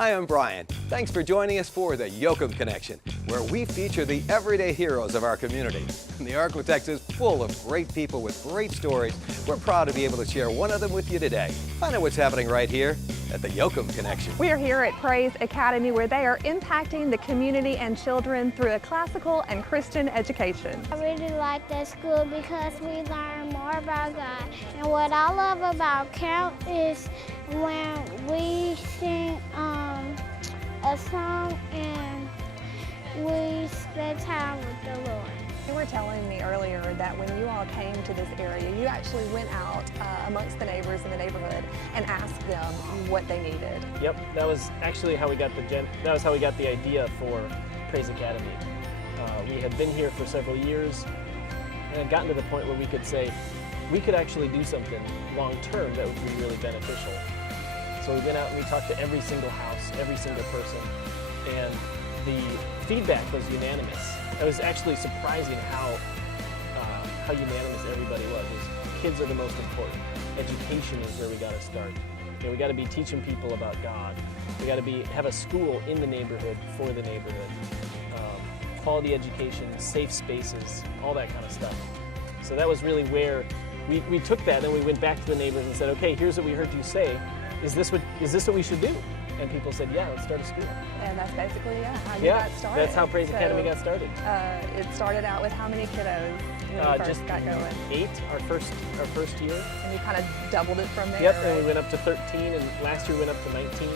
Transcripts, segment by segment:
Hi, I'm Brian. Thanks for joining us for the Yokem Connection, where we feature the everyday heroes of our community. The Arklatex is full of great people with great stories. We're proud to be able to share one of them with you today. Find out what's happening right here at the Yokem Connection. We are here at Praise Academy, where they are impacting the community and children through a classical and Christian education. I really like that school because we learn more about God. And what I love about camp is when we sing a song and we spend time with the Lord. You were telling me earlier that when you all came to this area, you actually went out amongst the neighbors in the neighborhood and asked them what they needed. Yep, that was actually how we got the idea for Praise Academy. We had been here for several years and had gotten to the point where we could say we could actually do something long term that would be really beneficial. So we went out and we talked to every single house, every single person, and the feedback was unanimous. It was actually surprising how unanimous everybody was. Kids are the most important. Education is where we got to start. We got to be teaching people about God. We got to have a school in the neighborhood for the neighborhood. Quality education, safe spaces, all that kind of stuff. So that was really where we took that and we went back to the neighbors and said, okay, here's what we heard you say. Is this what we should do? And people said, yeah, let's start a school. And that's basically how you got started. That's how Praise Academy got started. It started out with how many kiddos when you first got going? 8 our first year. And you kind of doubled it from there. Yep, right? and we went up to 13, and last year we went up to 19,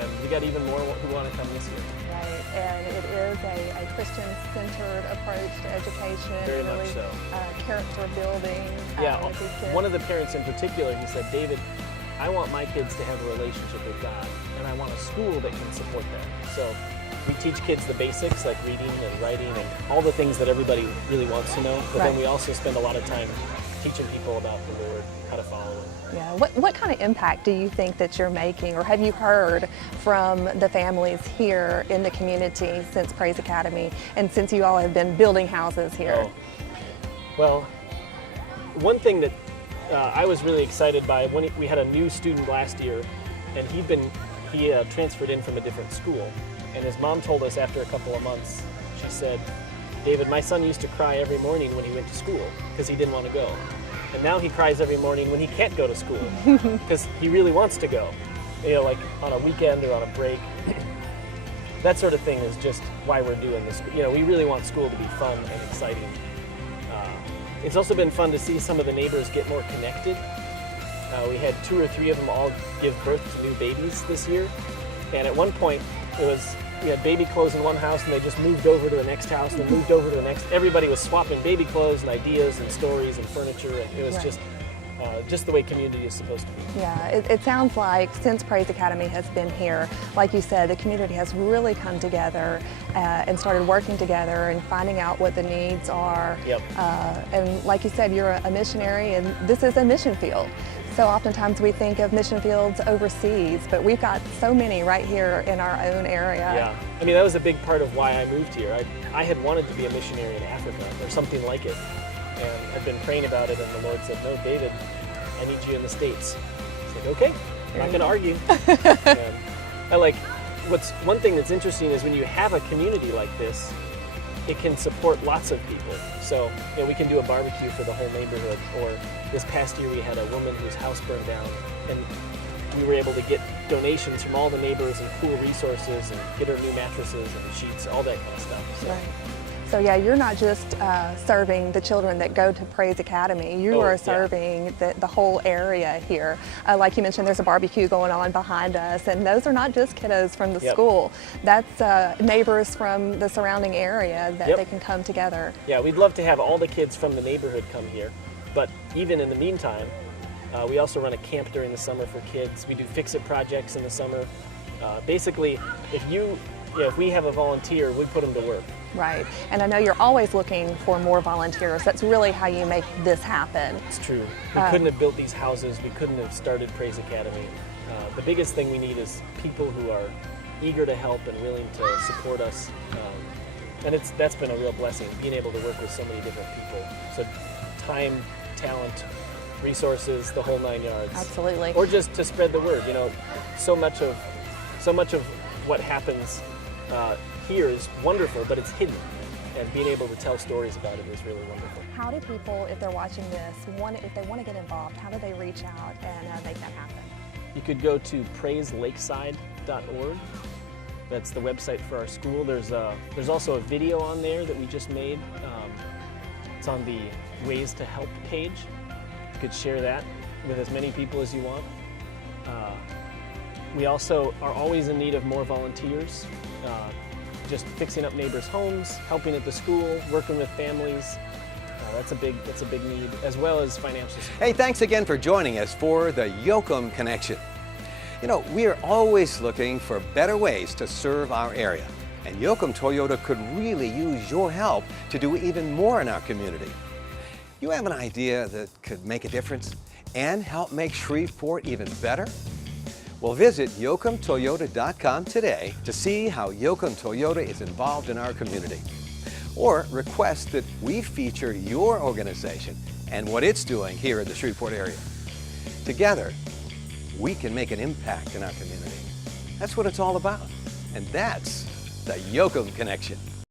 and we got even more who want to come this year. Right, and it is a Christian-centered approach to education. Very much so. Character building. Yeah, with these kids. One of the parents in particular, he said, David, I want my kids to have a relationship with God, and I want a school that can support that. So we teach kids the basics like reading and writing and all the things that everybody really wants to know, but then we also spend a lot of time teaching people about the Lord, how to follow Him. Yeah. What kind of impact do you think that you're making, or have you heard from the families here in the community since Praise Academy and since you all have been building houses here? Oh. Well, one thing that I was really excited by, when we had a new student last year, and he transferred in from a different school, and his mom told us after a couple of months, she said, David, my son used to cry every morning when he went to school because he didn't want to go. And now he cries every morning when he can't go to school because he really wants to go, like on a weekend or on a break. That sort of thing is just why we're doing this. We really want school to be fun and exciting. It's also been fun to see some of the neighbors get more connected. We had 2 or 3 of them all give birth to new babies this year. And at one point, we had baby clothes in one house and they just moved over to the next house and then moved over to the next. Everybody was swapping baby clothes and ideas and stories and furniture, and it was just the way community is supposed to be. Yeah, it sounds like since Praise Academy has been here, like you said, the community has really come together and started working together and finding out what the needs are. Yep. And like you said, you're a missionary, and this is a mission field. So oftentimes we think of mission fields overseas, but we've got so many right here in our own area. Yeah, I mean, that was a big part of why I moved here. I had wanted to be a missionary in Africa or something like it. And I've been praying about it, and the Lord said, no, David, I need you in the States. I said, okay, I'm not going to argue. And one thing that's interesting is when you have a community like this, it can support lots of people. So we can do a barbecue for the whole neighborhood, or this past year we had a woman whose house burned down, and we were able to get donations from all the neighbors and pool resources and get her new mattresses and sheets, all that kind of stuff. So. Right. So yeah, you're not just serving the children that go to Praise Academy, you are serving the whole area here. Like you mentioned, there's a barbecue going on behind us, and those are not just kiddos from the school. That's neighbors from the surrounding area that they can come together. Yeah, we'd love to have all the kids from the neighborhood come here, but even in the meantime, we also run a camp during the summer for kids. We do fix-it projects in the summer. Basically, if we have a volunteer, we put them to work. Right, and I know you're always looking for more volunteers. That's really how you make this happen. It's true. We couldn't have built these houses. We couldn't have started Praise Academy. The biggest thing we need is people who are eager to help and willing to support us. And that's been a real blessing, being able to work with so many different people. So time, talent, resources, the whole 9 yards. Absolutely. Or just to spread the word. So much of what happens here is wonderful, but it's hidden. And being able to tell stories about it is really wonderful. How do people, if they're watching this, if they want to get involved, how do they reach out and make that happen? You could go to praiselakeside.org. That's the website for our school. There's also a video on there that we just made. It's on the Ways to Help page. You could share that with as many people as you want. We also are always in need of more volunteers. Just fixing up neighbors' homes, helping at the school, working with families. That's a big need, as well as financial support. Hey, thanks again for joining us for the Yokem Connection. You know, we are always looking for better ways to serve our area, and Yokem Toyota could really use your help to do even more in our community. You have an idea that could make a difference and help make Shreveport even better? Well, visit YokemToyota.com today to see how Yokem Toyota is involved in our community. Or request that we feature your organization and what it's doing here in the Shreveport area. Together, we can make an impact in our community. That's what it's all about. And that's the Yokem Connection.